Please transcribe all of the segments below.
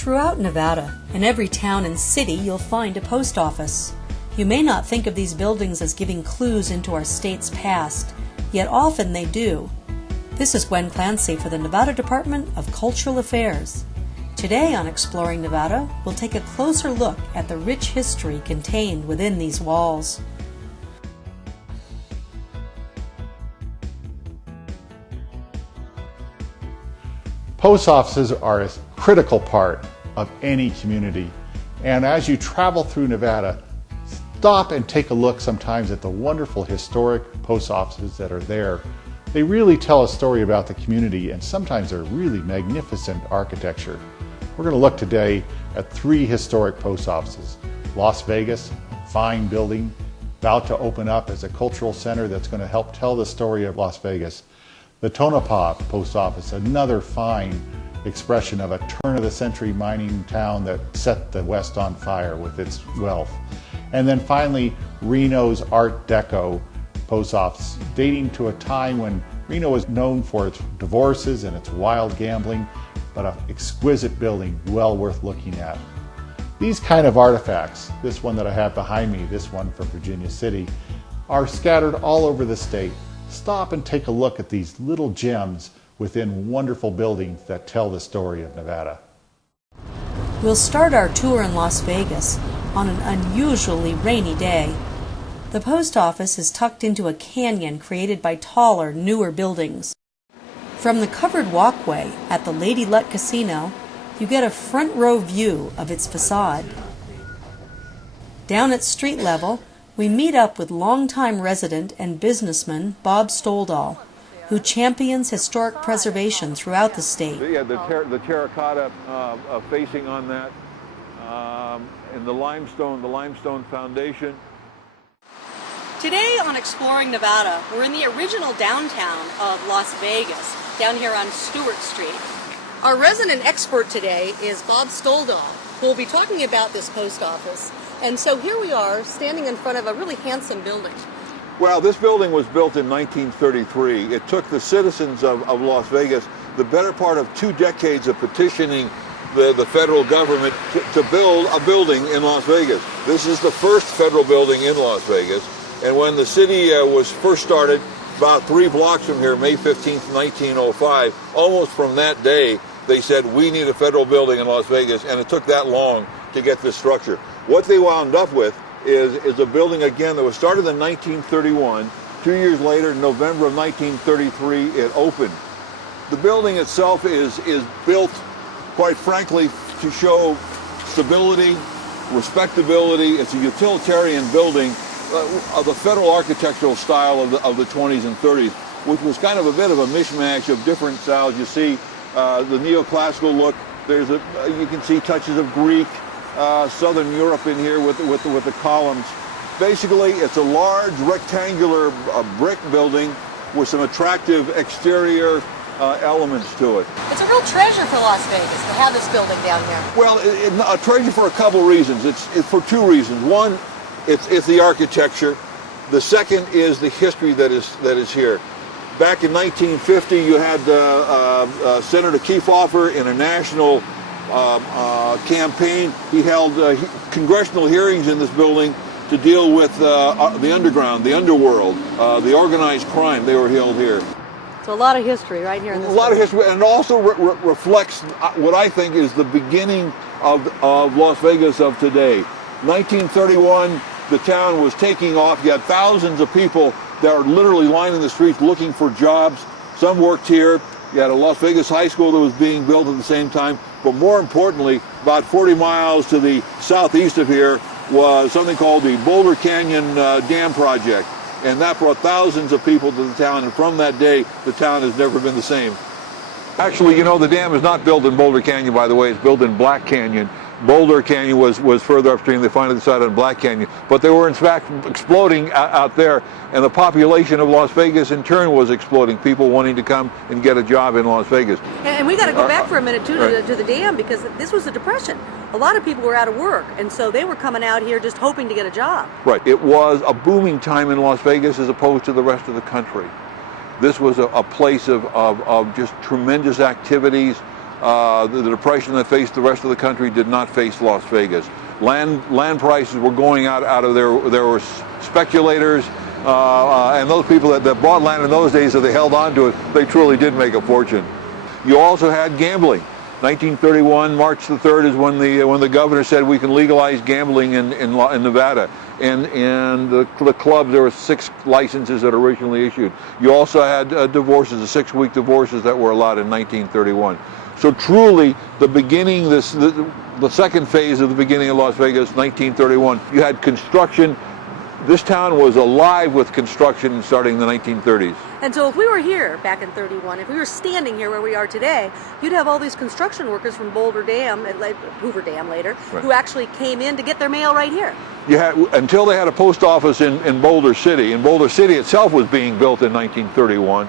Throughout Nevada, in every town and city, you'll find a post office. You may not think of these buildings as giving clues into our state's past, yet often they do. This is Gwen Clancy for the Nevada Department of Cultural Affairs. Today on Exploring Nevada, we'll take a closer look at the rich history contained within these walls. Post offices are a critical part of any community, and as you travel through Nevada, stop and take a look sometimes at the wonderful historic post offices that are there. They really tell a story about the community, and sometimes they're really magnificent architecture. We're going to look today at 3 historic post offices. Las Vegas, fine building, about to open up as a cultural center that's going to help tell the story of Las Vegas. The Tonopah post office, another fine expression of a turn-of-the-century mining town that set the West on fire with its wealth. And then finally, Reno's Art Deco post office, dating to a time when Reno was known for its divorces and its wild gambling, but an exquisite building well worth looking at. These kind of artifacts, this one that I have behind me, this one from Virginia City, are scattered all over the state. Stop and take a look at these little gems within wonderful buildings that tell the story of Nevada. We'll start our tour in Las Vegas on an unusually rainy day. The post office is tucked into a canyon created by taller, newer buildings. From the covered walkway at the Lady Luck Casino, you get a front row view of its facade. Down at street level, we meet up with longtime resident and businessman Bob Stoldal, who champions historic preservation throughout the state. Yeah, the terracotta facing on that, and the limestone foundation. Today on Exploring Nevada, we're in the original downtown of Las Vegas, down here on Stewart Street. Our resident expert today is Bob Stoldal, who will be talking about this post office. And so here we are, standing in front of a really handsome building. Well, this building was built in 1933. It took the citizens of Las Vegas the better part of 2 decades of petitioning the federal government to build a building in Las Vegas. This is the first federal building in Las Vegas. And when the city was first started, about 3 blocks from here, May 15th, 1905, almost from that day, they said, we need a federal building in Las Vegas, and it took that long to get this structure. What they wound up with is a building, again, that was started in 1931. 2 years later, November of 1933, it opened. The building itself is built, quite frankly, to show stability, respectability. It's a utilitarian building of the federal architectural style of the 20s and 30s, which was kind of a bit of a mishmash of different styles. You see the neoclassical look. You can see touches of Greek, Southern Europe in here with the columns. Basically, it's a large rectangular brick building with some attractive exterior elements to it. It's a real treasure for Las Vegas to have this building down here. Well, a treasure for a couple reasons. It's for 2 reasons. One, it's the architecture. The second is the history that is here. Back in 1950, you had Senator Kefauver in a national campaign. He held congressional hearings in this building to deal with the underground, the underworld, the organized crime. They were held here. So a lot of history right here in this A lot of history, and it also reflects what I think is the beginning of Las Vegas of today. 1931, the town was taking off. You had thousands of people that are literally lining the streets looking for jobs. Some worked here. You had a Las Vegas high school that was being built at the same time. But more importantly, about 40 miles to the southeast of here was something called the Boulder Canyon Dam Project. And that brought thousands of people to the town. And from that day, the town has never been the same. Actually, you know, the dam is not built in Boulder Canyon, by the way. It's built in Black Canyon. Boulder Canyon was further upstream. They finally decided on Black Canyon. But they were, in fact, exploding out there. And the population of Las Vegas, in turn, was exploding. People wanting to come and get a job in Las Vegas. And we got to go back for a minute, too, to the dam, because this was the Depression. A lot of people were out of work, and so they were coming out here just hoping to get a job. Right. It was a booming time in Las Vegas as opposed to the rest of the country. This was a place of just tremendous activities. The depression that faced the rest of the country did not face Las Vegas. Land prices were going out of there. There were speculators and those people that bought land in those days, if they held on to it, they truly did make a fortune. You also had gambling. 1931, March the 3rd is when the governor said we can legalize gambling in Nevada. And the clubs, there were 6 licenses that originally issued. You also had divorces, the 6-week divorces that were allowed in 1931. So truly, the beginning, the second phase of the beginning of Las Vegas, 1931, you had construction. This town was alive with construction starting in the 1930s. And so if we were here back in 31, if we were standing here where we are today, you'd have all these construction workers from Boulder Dam, Hoover Dam later, right, who actually came in to get their mail right here. You had, until they had a post office in Boulder City, and Boulder City itself was being built in 1931.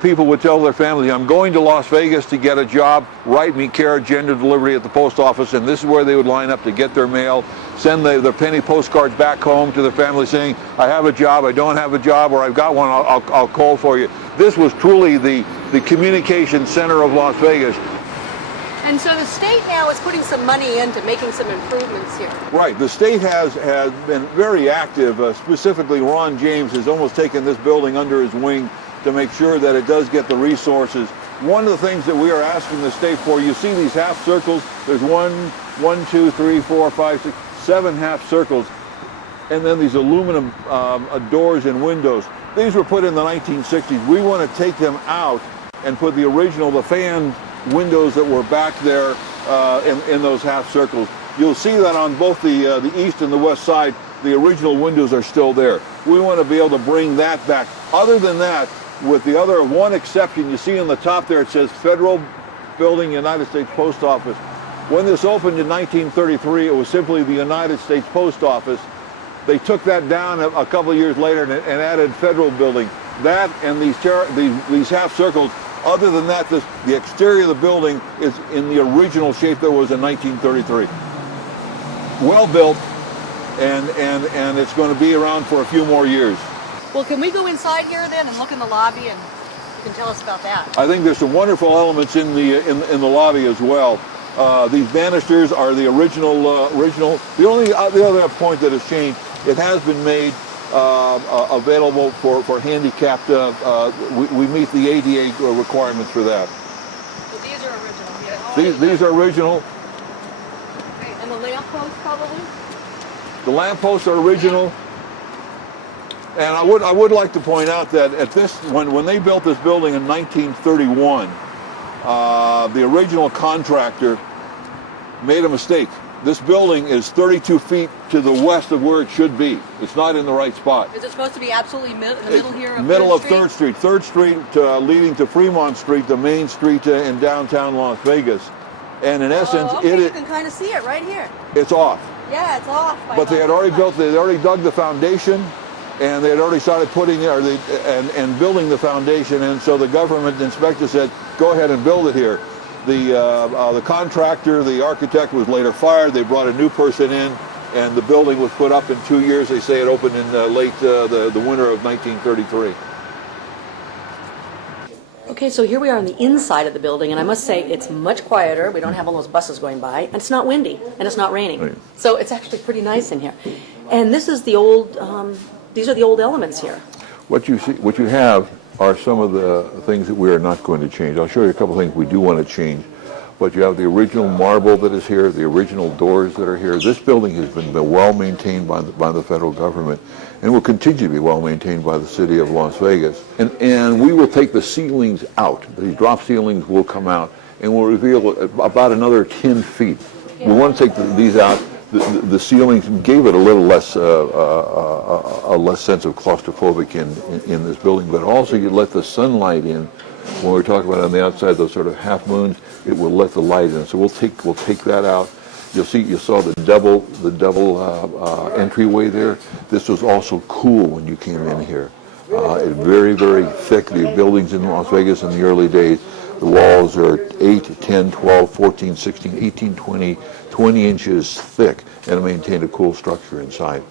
People would tell their families, I'm going to Las Vegas to get a job, write me care gender delivery at the post office, and this is where they would line up to get their mail, send their penny postcards back home to their family saying, I have a job, I don't have a job, or I've got one, I'll call for you. This was truly the communication center of Las Vegas. And so the state now is putting some money into making some improvements here. Right, the state has been very active. Specifically, Ron James has almost taken this building under his wing to make sure that it does get the resources. One of the things that we are asking the state for, you see these half circles, there's 1, 2, 3, 4, 5, 6, 7 half circles, and then these aluminum doors and windows. These were put in the 1960s. We want to take them out and put the original, the fan windows that were back there in those half circles. You'll see that on both the east and the west side, the original windows are still there. We want to be able to bring that back. Other than that, with the other one exception, you see on the top there, it says Federal Building, United States Post Office. When this opened in 1933, it was simply the United States Post Office. They took that down a couple of years later and added Federal Building. That and these half circles. Other than that, the exterior of the building is in the original shape that was in 1933. Well built, and it's going to be around for a few more years. Well, can we go inside here then and look in the lobby, and you can tell us about that? I think there's some wonderful elements in the lobby as well. These banisters are the original. The other point that has changed, it has been made available for handicapped. We meet the ADA requirements for that. So these are original. These are original. And the lamp posts probably? The lamp posts are original. And I would like to point out that at this when they built this building in 1931, the original contractor made a mistake. This building is 32 feet to the west of where it should be. It's not in the right spot. Is it supposed to be absolutely in the middle here of middle 3rd of 3rd Street. 3rd Street leading to Fremont Street, the main street in downtown Las Vegas. And in essence, you can kind of see it right here. It's off. Yeah, it's off. But they had already dug the foundation, and they had already started putting and building the foundation, and so the government inspector said, go ahead and build it here. The contractor, the architect, was later fired. They brought a new person in, and the building was put up in 2 years. They say it opened in the winter of 1933. Okay, so here we are on the inside of the building, and I must say it's much quieter. We don't have all those buses going by, and it's not windy, and it's not raining. Right. So it's actually pretty nice in here. And this is the old, these are the old elements here. What you have are some of the things that we are not going to change. I'll show you a couple of things we do want to change. But you have the original marble that is here, the original doors that are here. This building has been well maintained by the federal government and will continue to be well maintained by the city of Las Vegas. And we will take the ceilings out. The drop ceilings will come out and will reveal about another 10 feet. We want to take these out. The ceilings gave it a little less less sense of claustrophobic in this building, but also you let the sunlight in. When we're talking about on the outside, those sort of half moons, it will let the light in. So we'll take that out. You saw the double entryway there. This was also cool when you came in here. It's very, very thick. The buildings in Las Vegas in the early days, the walls are 8, 10, 12, 14, 16, 18, 20 inches thick, and it maintained a cool structure inside.